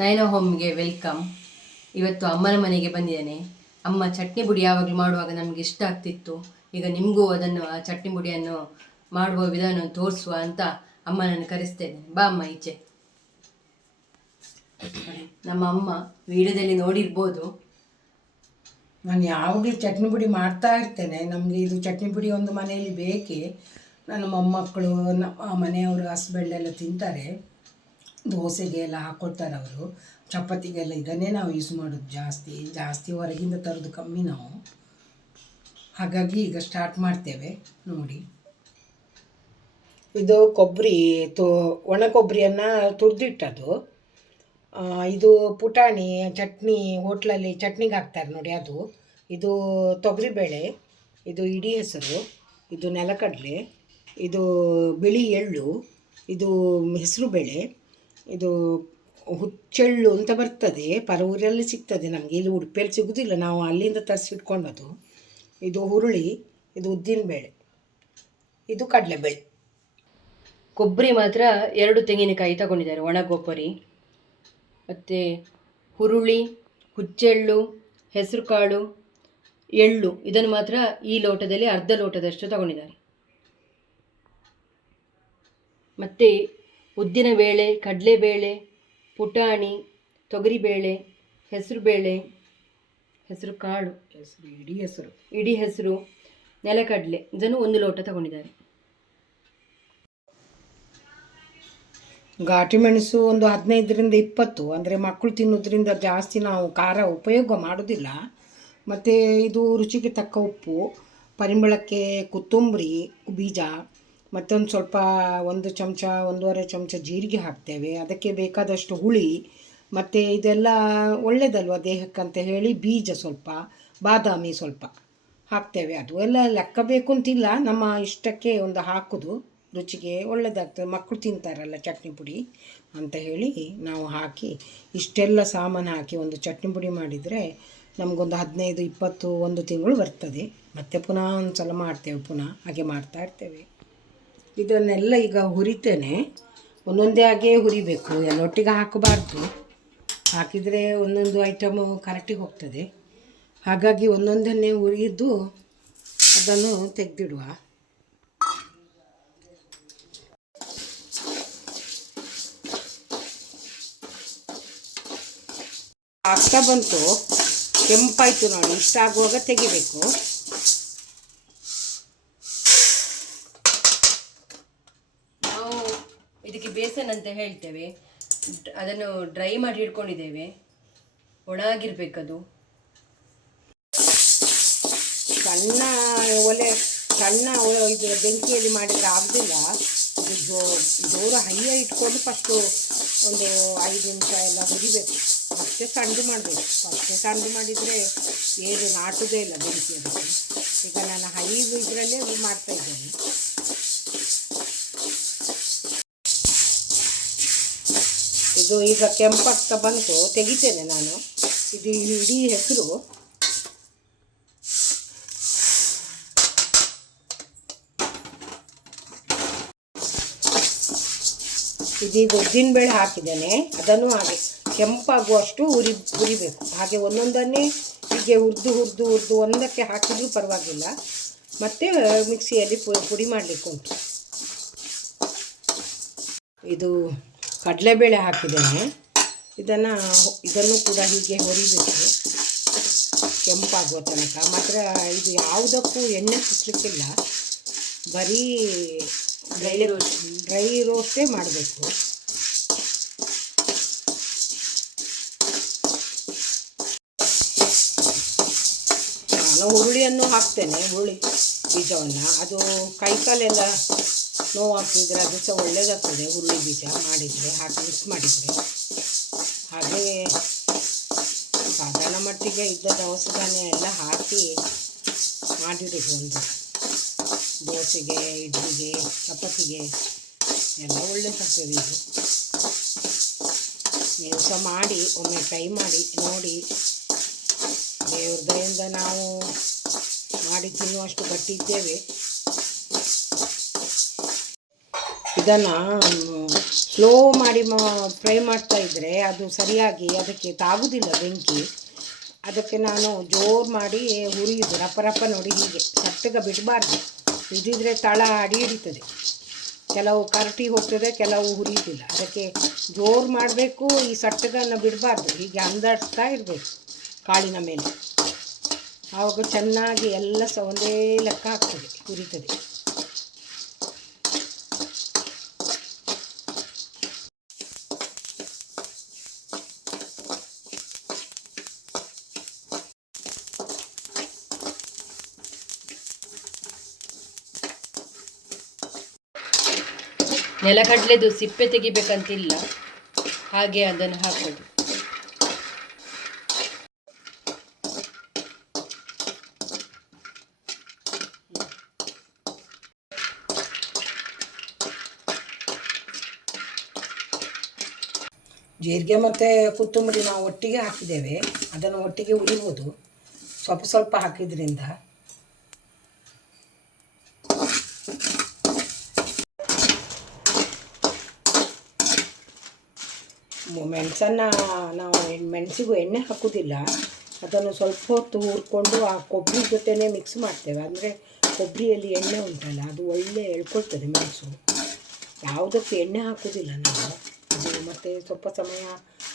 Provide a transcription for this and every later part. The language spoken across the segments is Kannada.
ನಯನ ಹೋಮ್ಗೆ ವೆಲ್ಕಮ್. ಇವತ್ತು ಅಮ್ಮನ ಮನೆಗೆ ಬಂದಿದ್ದೇನೆ. ಅಮ್ಮ ಚಟ್ನಿ ಪುಡಿ ಯಾವಾಗಲೂ ಮಾಡುವಾಗ ನಮಗೆ ಇಷ್ಟ ಆಗ್ತಿತ್ತು. ಈಗ ನಿಮಗೂ ಅದನ್ನು ಆ ಚಟ್ನಿ ಪುಡಿಯನ್ನು ಮಾಡುವ ವಿಧಾನ ತೋರಿಸುವ ಅಂತ ಅಮ್ಮನನ್ನು ಕರೆಸ್ತೇನೆ. ಬಾ ಅಮ್ಮ ಈಚೆ. ನಮ್ಮ ಅಮ್ಮ ವಿಡಿಯೋದಲ್ಲಿ ನೋಡಿರ್ಬೋದು. ನಾನು ಯಾವಾಗಲೂ ಚಟ್ನಿ ಪುಡಿ ಮಾಡ್ತಾ ಇರ್ತೇನೆ. ನಮಗೆ ಇದು ಚಟ್ನಿ ಪುಡಿ ಒಂದು ಮನೆಯಲ್ಲಿ ಬೇಕೇ. ನನ್ನ ಮೊಮ್ಮಕ್ಕಳು, ನಮ್ಮ ಮನೆಯವರು, ಹಸ್ಬೆಂಡ್ ಎಲ್ಲ ತಿಂತಾರೆ. ದೋಸೆಗೆ ಎಲ್ಲ ಹಾಕ್ಕೊಳ್ತಾರೆ ಅವರು. ಚಪಾತಿಗೆಲ್ಲ ಇದನ್ನೇ ನಾವು ಯೂಸ್ ಮಾಡೋದು ಜಾಸ್ತಿ ಹೊರಗಿಂದ ತರೋದು ಕಮ್ಮಿ ನಾವು. ಹಾಗಾಗಿ ಈಗ ಸ್ಟಾರ್ಟ್ ಮಾಡ್ತೇವೆ ನೋಡಿ. ಇದು ಕೊಬ್ಬರಿ ಒಣ ಕೊಬ್ಬರಿಯನ್ನು ತುರಿದಿಟ್ಟದು. ಇದು ಪುಟಾಣಿ ಚಟ್ನಿ, ಹೋಟ್ಲಲ್ಲಿ ಚಟ್ನಿಗೆ ಹಾಕ್ತಾರೆ ನೋಡಿ ಅದು. ಇದು ತೊಗರಿಬೇಳೆ, ಇದು ಇಡೀ ಹೆಸರು, ಇದು ನೆಲಕಡಲೆ, ಇದು ಬಿಳಿ ಎಳ್ಳು, ಇದು ಹೆಸರು ಬೇಳೆ, ಇದು ಹುಚ್ಚೆಳ್ಳು ಅಂತ ಬರ್ತದೆ. ಪರವೂರಲ್ಲಿ ಸಿಗ್ತದೆ ನಮಗೆ, ಇಲ್ಲಿ ಉಡುಪಿಯಲ್ಲಿ ಸಿಗೋದಿಲ್ಲ, ನಾವು ಅಲ್ಲಿಂದ ತರಿಸಿಟ್ಕೊಂಡದು. ಇದು ಹುರುಳಿ, ಇದು ಉದ್ದಿನಬೇಳೆ, ಇದು ಕಡಲೆಬೇಳೆ. ಕೊಬ್ಬರಿ ಮಾತ್ರ 2 ತೆಂಗಿನಕಾಯಿ ತಗೊಂಡಿದ್ದಾರೆ, ಒಣ ಕೊಬ್ಬರಿ. ಮತ್ತು ಹುರುಳಿ, ಹುಚ್ಚೆಳ್ಳು, ಹೆಸರು ಕಾಳು, ಎಳ್ಳು ಇದನ್ನು ಮಾತ್ರ ಈ ಲೋಟದಲ್ಲಿ ಅರ್ಧ ಲೋಟದಷ್ಟು ತಗೊಂಡಿದ್ದಾರೆ. ಮತ್ತು ಉದ್ದಿನಬೇಳೆ, ಕಡಲೆಬೇಳೆ, ಪುಟಾಣಿ, ತೊಗರಿಬೇಳೆ, ಹೆಸರುಬೇಳೆ, ಹೆಸರು ಕಾಳು, ಇಡೀ ಹೆಸರು, ನೆಲಕಡಲೆ ಇದನ್ನು 1 ಲೋಟ ತಗೊಂಡಿದ್ದಾರೆ. ಘಾಟಿ ಮೆಣಸು ಒಂದು 15ರಿಂದ 20, ಅಂದರೆ ಮಕ್ಕಳು ತಿನ್ನೋದ್ರಿಂದ ಜಾಸ್ತಿ ನಾವು ಖಾರ ಉಪಯೋಗ ಮಾಡೋದಿಲ್ಲ. ಮತ್ತು ಇದು ರುಚಿಗೆ ತಕ್ಕ ಉಪ್ಪು, ಪರಿಮಳಕ್ಕೆ ಕೊತ್ತಂಬರಿ ಬೀಜ, ಮತ್ತೊಂದು ಸ್ವಲ್ಪ 1 ಚಮಚ 1.5 ಚಮಚ ಜೀರಿಗೆ ಹಾಕ್ತೇವೆ. ಅದಕ್ಕೆ ಬೇಕಾದಷ್ಟು ಹುಳಿ, ಮತ್ತು ಇದೆಲ್ಲ ಒಳ್ಳೆಯದಲ್ವ ದೇಹಕ್ಕಂತ ಹೇಳಿ ಬೀಜ ಸ್ವಲ್ಪ, ಬಾದಾಮಿ ಸ್ವಲ್ಪ ಹಾಕ್ತೇವೆ. ಅದು ಎಲ್ಲ ಲೆಕ್ಕ ಬೇಕು ಅಂತಿಲ್ಲ, ನಮ್ಮ ಇಷ್ಟಕ್ಕೆ ಒಂದು ಹಾಕೋದು, ರುಚಿಗೆ ಒಳ್ಳೆಯದಾಗ್ತದೆ, ಮಕ್ಕಳು ತಿಂತಾರಲ್ಲ ಚಟ್ನಿ ಪುಡಿ ಅಂತ ಹೇಳಿ ನಾವು ಹಾಕಿ ಇಷ್ಟೆಲ್ಲ ಸಾಮಾನು ಹಾಕಿ ಒಂದು ಚಟ್ನಿ ಪುಡಿ ಮಾಡಿದರೆ ನಮಗೊಂದು 15-20 1 ತಿಂಗಳು ಬರ್ತದೆ. ಮತ್ತು ಪುನಃ ಒಂದು ಸಲ ಮಾಡ್ತೇವೆ, ಪುನಃ ಹಾಗೆ ಮಾಡ್ತಾ ಇರ್ತೇವೆ. ಇದನ್ನೆಲ್ಲ ಈಗ ಹುರಿತೇನೆ, ಒಂದೊಂದೇ ಹಾಗೆ ಹುರಿಬೇಕು, ಎಲ್ಲೊಟ್ಟಿಗೆ ಹಾಕಬಾರ್ದು. ಹಾಕಿದರೆ ಒಂದೊಂದು ಐಟಮು ಕರೆಕ್ಟಿಗೆ ಹೋಗ್ತದೆ. ಹಾಗಾಗಿ ಒಂದೊಂದನ್ನೇ ಹುರಿದು ಅದನ್ನು ತೆಗೆದಿಡುವ. ಆಗ್ತಾ ಬಂತು, ಕೆಂಪಾಯಿತು ನೋಡಿ, ಇಷ್ಟ ಆಗುವಾಗ ತೆಗಿಬೇಕು. ನಾವು ಇದಕ್ಕೆ ಬೇಸನ್ ಅಂತ ಹೇಳ್ತೇವೆ. ಅದನ್ನು ಡ್ರೈ ಮಾಡಿ ಇಟ್ಕೊಂಡಿದ್ದೇವೆ, ಒಣಗಿರ್ಬೇಕದು. ಸಣ್ಣ ಇದು ಬೆಂಕಿಯಲ್ಲಿ ಮಾಡಿದರೆ ಆಗೋದಿಲ್ಲ. ಇದು ಜೋರು ಹೈಯ ಇಟ್ಕೊಂಡು ಫಸ್ಟು ಒಂದು 5 ನಿಮಿಷ ಎಲ್ಲ ಹುರಿಬೇಕು, ಮತ್ತೆ ಸಣ್ಣ ಮಾಡಬೇಕು. ಫಸ್ಟೇ ಸಣ್ಣ ಮಾಡಿದರೆ ಏನು ನಾಟುವುದೇ ಇಲ್ಲ ಬೆಂಕಿ ಅದಕ್ಕೆ. ಈಗ ನಾನು ಹೈ ಇದರಲ್ಲೇ ಮಾಡ್ತಾಯಿದ್ದೇನೆ. ಇದು ಈಗ ಕೆಂಪಾಗ್ತಾ ಬಂತು, ತೆಗಿತೇನೆ ನಾನು. ಇದು ಇಡೀ ಹೆಸರು. ಇದೀಗ ಉದ್ದಿನಬೇಳೆ ಹಾಕಿದ್ದೇನೆ, ಅದನ್ನು ಹಾಗೆ ಕೆಂಪಾಗುವಷ್ಟು ಹುರಿಬೇಕು. ಹಾಗೆ ಒಂದೊಂದನ್ನೇ ಹೀಗೆ ಹುರಿದು ಒಂದಕ್ಕೆ ಹಾಕಿದರೂ ಪರವಾಗಿಲ್ಲ. ಮತ್ತು ಮಿಕ್ಸಿಯಲ್ಲಿ ಪುಡಿ ಮಾಡಲಿಕ್ಕೆ ಉಂಟು. ಇದು ಕಡಲೆಬೇಳೆ ಹಾಕಿದ್ದೇನೆ, ಇದನ್ನು ಕೂಡ ಹೀಗೆ ಹುರಿಬೇಕು ಕೆಂಪಾಗುವ ತನಕ. ಮಾತ್ರ ಇದು ಯಾವುದಕ್ಕೂ ಎಣ್ಣೆ ಹಾಕಲಿಕ್ಕಿಲ್ಲ, ಬರೀ ಡ್ರೈ ರೋಸ್ಟೇ ಮಾಡಬೇಕು. ನಾನು ಹುರುಳಿಯನ್ನು ಹಾಕ್ತೇನೆ, ಹುರುಳಿ ಬೀಜವನ್ನು. ಅದು ಕೈಕಾಲೆಲ್ಲ ನೋವು ಹಾಕಿದರೆ ಅದು ಸಹ ಒಳ್ಳೆಯದಾಗ್ತದೆ, ಹುರುಳಿ ಬೀಜ ಮಾಡಿದರೆ ಹಾಕಿ ಮಿಕ್ಸ್ ಮಾಡಿದರೆ. ಹಾಗೆ ಸಾಧಾರಣ ಮಟ್ಟಿಗೆ ಇದ್ದ ದವಸ ಧಾನ್ಯ ಎಲ್ಲ ಹಾಕಿ ಮಾಡಿರೋದು. ಒಂದು ದೋಸೆಗೆ, ಇಡ್ಲಿಗೆ, ಚಪಾತಿಗೆ ಎಲ್ಲ ಒಳ್ಳೆಯದಾಗ್ತದೆ ಇದು. ನೀವು ಸಹ ಮಾಡಿ, ಒಮ್ಮೆ ಟ್ರೈ ಮಾಡಿ ನೋಡಿ. ದೇವ್ರ ದಯೆಯಿಂದ ನಾವು ಮಾಡಿ ತಿನ್ನುವಷ್ಟು ಗಟ್ಟಿ ಇದ್ದೇವೆ. ಇದನ್ನು ಸ್ಲೋ ಮಾಡಿ ಫ್ರೈ ಮಾಡ್ತಾ ಇದ್ದರೆ ಅದು ಸರಿಯಾಗಿ ಅದಕ್ಕೆ ತಾಗುವುದಿಲ್ಲ ಬೆಂಕಿ. ಅದಕ್ಕೆ ನಾನು ಜೋರು ಮಾಡಿ ಹುರಿಯುವುದು ರಪ್ಪ ನೋಡಿ ಹೀಗೆ ಸಟ್ಟಗೆ ಬಿಡಬಾರ್ದು, ಬಿಡಿದ್ರೆ ತಳ ಅಡಿ ಹಿಡಿತದೆ, ಕೆಲವು ಕರಟಿ ಹೋಗ್ತದೆ, ಕೆಲವು ಹುರಿಯುವುದಿಲ್ಲ. ಅದಕ್ಕೆ ಜೋರು ಮಾಡಬೇಕು, ಈ ಸಟ್ಟಗನ್ನು ಬಿಡಬಾರ್ದು, ಹೀಗೆ ಅಂದಾಡ್ತಾ ಇರಬೇಕು ಕಾಳಿನ ಮೇಲೆ. ಆವಾಗ ಚೆನ್ನಾಗಿ ಎಲ್ಲ ಸಹ ಒಂದೇ ಲೆಕ್ಕ ಆಗ್ತದೆ, ಹುರಿತದೆ. ನೆಲಗಡಲೆದು ಸಿಪ್ಪೆ ತೆಗಿಬೇಕಂತಿಲ್ಲ, ಹಾಗೆ ಅದನ್ನು ಹಾಕೋದು. ಜೀರಿಗೆ ಮತ್ತು ಕೊತ್ತಂಬರಿ ನಾವು ಒಟ್ಟಿಗೆ ಹಾಕಿದ್ದೇವೆ, ಅದನ್ನು ಒಟ್ಟಿಗೆ ಹುರಿಬೋದು ಸ್ವಲ್ಪ ಸ್ವಲ್ಪ ಹಾಕಿದ್ರಿಂದ. ಮೆಣಸನ್ನು ನಾವು ಮೆಣಸಿಗೂ ಎಣ್ಣೆ ಹಾಕೋದಿಲ್ಲ, ಅದನ್ನು ಸ್ವಲ್ಪ ಹೊತ್ತು ಹುರ್ಕೊಂಡು ಆ ಕೊಬ್ಬರಿ ಜೊತೆನೇ ಮಿಕ್ಸ್ ಮಾಡ್ತೇವೆ. ಅಂದರೆ ಕೊಬ್ಬರಿಯಲ್ಲಿ ಎಣ್ಣೆ ಉಂಟಲ್ಲ, ಅದು ಒಳ್ಳೆ ಎಳ್ಕೊಳ್ತದೆ ಮೆಣಸು. ಯಾವುದಕ್ಕೂ ಎಣ್ಣೆ ಹಾಕೋದಿಲ್ಲ ನಾವು. ಅದು ಮತ್ತು ಸ್ವಲ್ಪ ಸಮಯ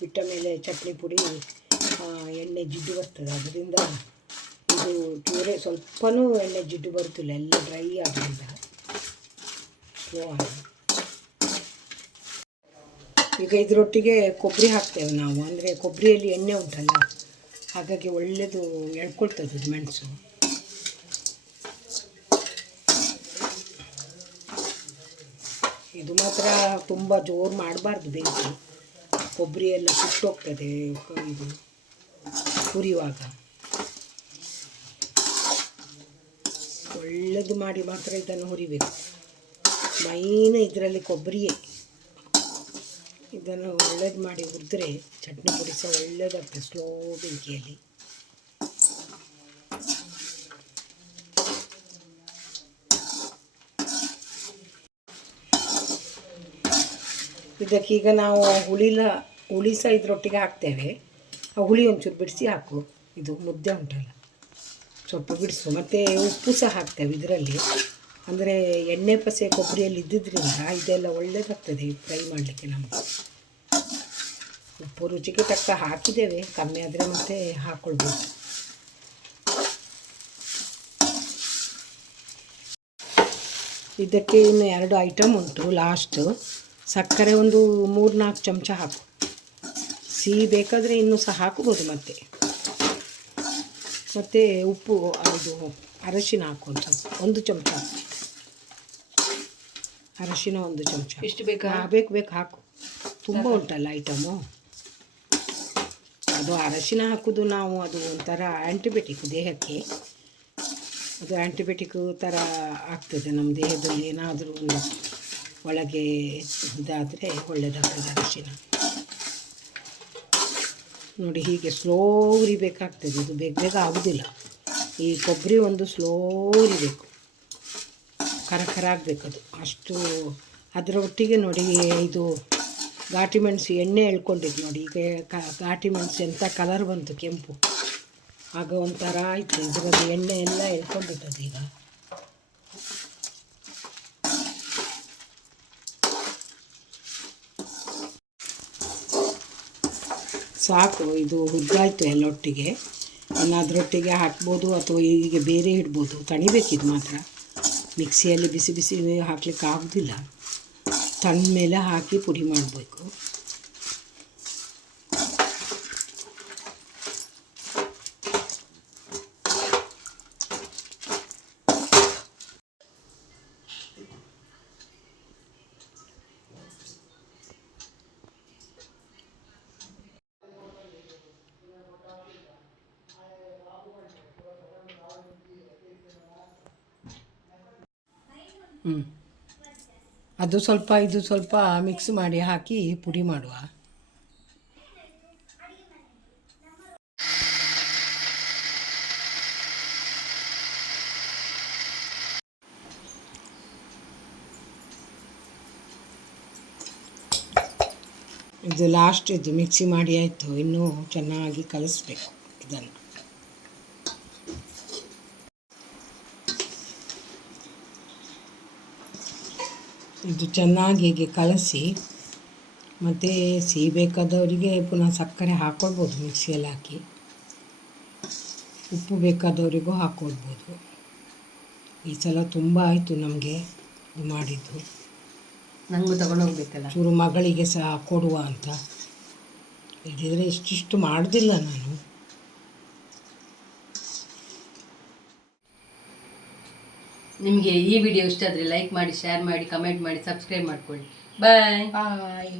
ಬಿಟ್ಟ ಮೇಲೆ ಚಟ್ನಿ ಪುಡಿ ಎಣ್ಣೆ ಜಿಡ್ಡು ಬರ್ತದೆ, ಅದರಿಂದ ಇದು ಚೂರೇ ಸ್ವಲ್ಪನೂ ಎಣ್ಣೆ ಜಿಡ್ಡು ಬರುತ್ತಿಲ್ಲ, ಎಲ್ಲ ಡ್ರೈ ಆದ್ದರಿಂದ ಸ್ಲೋ ಆಗಿ. ಈಗ ಇದರೊಟ್ಟಿಗೆ ಕೊಬ್ಬರಿ ಹಾಕ್ತೇವೆ ನಾವು, ಅಂದರೆ ಕೊಬ್ಬರಿಯಲ್ಲಿ ಎಣ್ಣೆ ಉಂಟಲ್ಲ, ಹಾಗಾಗಿ ಒಳ್ಳೆಯದು ಎಳ್ಕೊಳ್ತದೆ ಅದು ಮೆಣಸು. ಇದು ಮಾತ್ರ ತುಂಬ ಜೋರು ಮಾಡಬಾರ್ದು ಬೆಂಕಿ, ಕೊಬ್ಬರಿ ಎಲ್ಲ ಸುಟ್ಟೋಗ್ತದೆ ಇದು ಹುರಿಯುವಾಗ. ಒಳ್ಳೆಯದು ಮಾಡಿ ಮಾತ್ರ ಇದನ್ನು ಹುರಿಬೇಕು. ಮೈನ್ ಇದರಲ್ಲಿ ಕೊಬ್ಬರಿಯೇ. ಇದನ್ನು ಒಳ್ಳೇದು ಮಾಡಿ ಹುರಿದ್ರೆ ಚಟ್ನಿ ಪುಡಿ ಸಹ ಒಳ್ಳೆಯದಾಗ್ತದೆ ಸ್ಲೋ ಬೆಂಕಿಯಲ್ಲಿ. ಇದಕ್ಕೀಗ ನಾವು ಹುಳಿ ಸಹ ಇದರೊಟ್ಟಿಗೆ ಹಾಕ್ತೇವೆ. ಆ ಹುಳಿ ಒಂಚೂರು ಬಿಡಿಸಿ ಹಾಕು, ಇದು ಮುದ್ದೆ ಉಂಟಲ್ಲ ಸ್ವಲ್ಪ ಬಿಡಿಸು. ಮತ್ತು ಉಪ್ಪು ಸಹ ಹಾಕ್ತೇವೆ ಇದರಲ್ಲಿ, ಅಂದರೆ ಎಣ್ಣೆ ಪಸೆ ಕೊಬ್ಬರಿಯಲ್ಲಿ ಇದ್ದಿದ್ದರಿಂದ ಇದೆಲ್ಲ ಒಳ್ಳೆಯದಾಗ್ತದೆ ಫ್ರೈ ಮಾಡಲಿಕ್ಕೆ ನಮಗೆ. ಉಪ್ಪು ರುಚಿಗೆ ತಕ್ಕ ಹಾಕಿದ್ದೇವೆ, ಕಮ್ಮಿ ಆದರೆ ಮತ್ತೆ ಹಾಕ್ಕೊಳ್ಬೋದು. ಇದಕ್ಕೆ ಇನ್ನು 2 ಐಟಮ್ ಉಂಟು ಲಾಸ್ಟು. ಸಕ್ಕರೆ ಒಂದು 3-4 ಚಮಚ ಹಾಕು, ಸಿಹಿ ಬೇಕಾದರೆ ಇನ್ನೂ ಸಹ ಹಾಕ್ಬೋದು. ಮತ್ತು ಉಪ್ಪು ಇದು ಅರಶಿನ ಹಾಕು ಒಂದು ಚಮಚ, ಅರಶಿನ 1 ಚಮಚ. ಎಷ್ಟು ಬೇಕಾ? ಬೇಕು ಹಾಕು, ತುಂಬ ಉಂಟಲ್ಲ ಐಟಮು. ಅದು ಅರಶಿನ ಹಾಕೋದು ನಾವು, ಅದು ಒಂಥರ ಆ್ಯಂಟಿಬಯೋಟಿಕ್ ದೇಹಕ್ಕೆ. ಅದು ಆ್ಯಂಟಿಬಯೋಟಿಕ್ ಥರ ಆಗ್ತದೆ ನಮ್ಮ ದೇಹದಲ್ಲಿ, ಏನಾದರೂ ಒಂದು ಒಳಗೆ ಇದಾದರೆ ಒಳ್ಳೆಯದಾಗ್ತದೆ ಅರಶಿನ. ನೋಡಿ ಹೀಗೆ ಸ್ಲೋ ಉರಿಬೇಕಾಗ್ತದೆ, ಇದು ಬೇಗ ಆಗೋದಿಲ್ಲ. ಈ ಕೊಬ್ಬರಿ ಒಂದು ಸ್ಲೋ ಉರಿಬೇಕು, ಕರ ಆಗಬೇಕದು ಅಷ್ಟು. ಅದರ ಒಟ್ಟಿಗೆ ನೋಡಿ ಇದು ಘಾಟಿ ಮೆಣಸು ಎಣ್ಣೆ ಎಳ್ಕೊಂಡಿದ್ದು ನೋಡಿ. ಈಗ ಘಾಟಿ ಮೆಣಸು ಎಂಥ ಕಲರ್ ಬಂತು, ಕೆಂಪು. ಆಗ ಒಂಥರ ಆಯಿತು, ಇದರಲ್ಲಿ ಎಣ್ಣೆ ಎಲ್ಲ ಎಳ್ಕೊಂಡಿದ್ದದು. ಈಗ ಸಾಕು, ಇದು ಹುರಿದಾಯ್ತು ಎಲ್ಲ ಒಟ್ಟಿಗೆ. ಇನ್ನು ಅದರೊಟ್ಟಿಗೆ ಹಾಕ್ಬೋದು ಅಥವಾ ಹೀಗೆ ಬೇರೆ ಇಡ್ಬೋದು. ತಣಿಬೇಕಿದು ಮಾತ್ರ, ಮಿಕ್ಸಿಯಲ್ಲಿ ಬಿಸಿ ಹಾಕ್ಲಿಕ್ಕೆ ಆಗೋದಿಲ್ಲ. ತಣ್ಣ ಮೇಲೆ ಹಾಕಿ ಪುಡಿ ಮಾಡಬೇಕು. ಅದು ಸ್ವಲ್ಪ ಇದು ಸ್ವಲ್ಪ ಮಿಕ್ಸ್ ಮಾಡಿ ಹಾಕಿ ಪುಡಿ ಮಾಡುವ. ಇದು ಲಾಸ್ಟ್ ಇದು ಮಿಕ್ಸಿ ಮಾಡಿ ಆಯಿತು, ಇನ್ನೂ ಚೆನ್ನಾಗಿ ಕಲಿಸ್ಬೇಕು ಇದನ್ನು. ಇದು ಚೆನ್ನಾಗಿ ಹೀಗೆ ಕಲಸಿ, ಮತ್ತು ಸಿಹಿ ಬೇಕಾದವರಿಗೆ ಪುನಃ ಸಕ್ಕರೆ ಹಾಕ್ಕೊಳ್ಬೋದು ಮಿಕ್ಸಿಯಲ್ಲಿ ಹಾಕಿ, ಉಪ್ಪು ಬೇಕಾದವರಿಗೂ ಹಾಕ್ಕೊಳ್ಬೋದು. ಈ ಸಲ ತುಂಬ ಆಯಿತು ನಮಗೆ ಮಾಡಿದ್ದು. ನನಗೂ ತಗೊಂಡೋಗ್ಬೇಕಲ್ಲ, ಚೂರು ಮಗಳಿಗೆ ಸಹ ಕೊಡುವ ಅಂತ. ಇಲ್ಲದಿದ್ದರೆ ಇಷ್ಟಿಷ್ಟು ಮಾಡೋದಿಲ್ಲ ನಾನು. ನಿಮಗೆ ಈ ವಿಡಿಯೋ ಇಷ್ಟ ಆದರೆ ಲೈಕ್ ಮಾಡಿ, ಶೇರ್ ಮಾಡಿ, ಕಮೆಂಟ್ ಮಾಡಿ, ಸಬ್ಸ್ಕ್ರೈಬ್ ಮಾಡ್ಕೊಳ್ಳಿ. ಬಾಯ್. ಬಾಯ್.